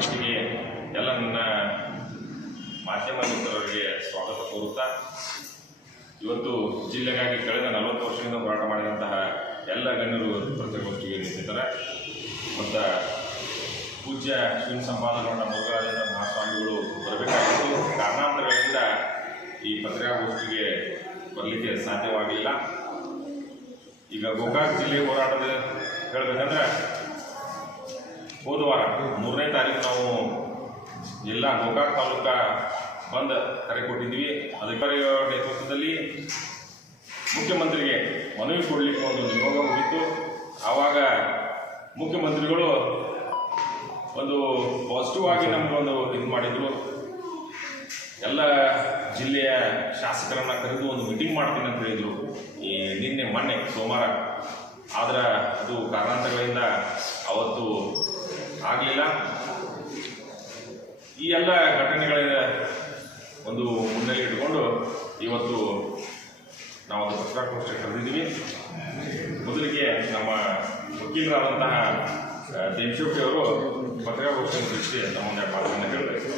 ಪತ್ರಿಕಾಗೋಷ್ಠಿಗೆ ಎಲ್ಲ ನನ್ನ ಮಾಧ್ಯಮ ಮಿತ್ರರಿಗೆ ಸ್ವಾಗತ ಕೋರುತ್ತಾ, ಇವತ್ತು ಜಿಲ್ಲೆಗಾಗಿ ಕಳೆದ 40 ವರ್ಷದಿಂದ ಹೋರಾಟ ಮಾಡಿದಂತಹ ಎಲ್ಲ ಗಣ್ಯರು ಪತ್ರಿಕಾಗೋಷ್ಠಿಗೆ ನಿಂತಿದ್ದಾರೆ. ಮತ್ತು ಪೂಜ್ಯ ಶ್ರೀ ಸಂಪಾದಕಗೊಂಡ ಮುರುಘರಾಜೇಂದ್ರ ಮಹಾಸ್ವಾಮಿಗಳು ಬರಬೇಕಾಗಿತ್ತು. ಕಾರಣಾಂತರಗಳಿಂದ ಈ ಪತ್ರಿಕಾಗೋಷ್ಠಿಗೆ ಬರಲಿಕ್ಕೆ ಸಾಧ್ಯವಾಗಿಲ್ಲ. ಈಗ ಗೋಕಾಕ್ ಜಿಲ್ಲೆ ಹೋರಾಟದ ಹೇಳಬೇಕಂದ್ರೆ ಹೋದ ವಾರ 3ನೇ ತಾರೀಕು ನಾವು ಎಲ್ಲ ಗೋಕಾಕ್ ತಾಲೂಕಾ ಬಂದ್ ಕರೆ ಕೊಟ್ಟಿದ್ವಿ. ಅಧಿಕಾರಿಗಳ ನೇತೃತ್ವದಲ್ಲಿ ಮುಖ್ಯಮಂತ್ರಿಗೆ ಮನವಿ ಕೊಡಲಿಕ್ಕೆ ಒಂದು ನಿಯೋಗ ಹೋಗಿತ್ತು. ಆವಾಗ ಮುಖ್ಯಮಂತ್ರಿಗಳು ಒಂದು ಪಾಸಿಟಿವ್ ಆಗಿ ನಮಗೊಂದು ಇದು ಮಾಡಿದರು. ಎಲ್ಲ ಜಿಲ್ಲೆಯ ಶಾಸಕರನ್ನು ಕರೆದು ಒಂದು ಮೀಟಿಂಗ್ ಮಾಡ್ತೀನಿ ಅಂತ ಹೇಳಿದರು ನಿನ್ನೆ ಮೊನ್ನೆ ಸೋಮವಾರ. ಆದರೆ ಅದು ಕಾರಣಾಂತರಗಳಿಂದ ಅವತ್ತು ಆಗಲಿಲ್ಲ. ಈ ಎಲ್ಲ ಘಟನೆಗಳ ಒಂದು ಮುನ್ನೆಲೆ ಇಟ್ಕೊಂಡು ಇವತ್ತು ನಾವು ಒಂದು ಪತ್ರಿಕಾಗೋಷ್ಠಿ ಕರೆದಿದ್ದೀವಿ. ಮೊದಲಿಗೆ ನಮ್ಮ ವಕೀಲರಾದಂತಹ ದೇಶೋಪಿ ಅವರು ಪತ್ರಿಕಾಗೋಷ್ಠಿ ಮುಗಿಸಿ ನಮ್ಮ ಮುಂದೆ ಮಾತನ್ನು ಹೇಳಬೇಕು.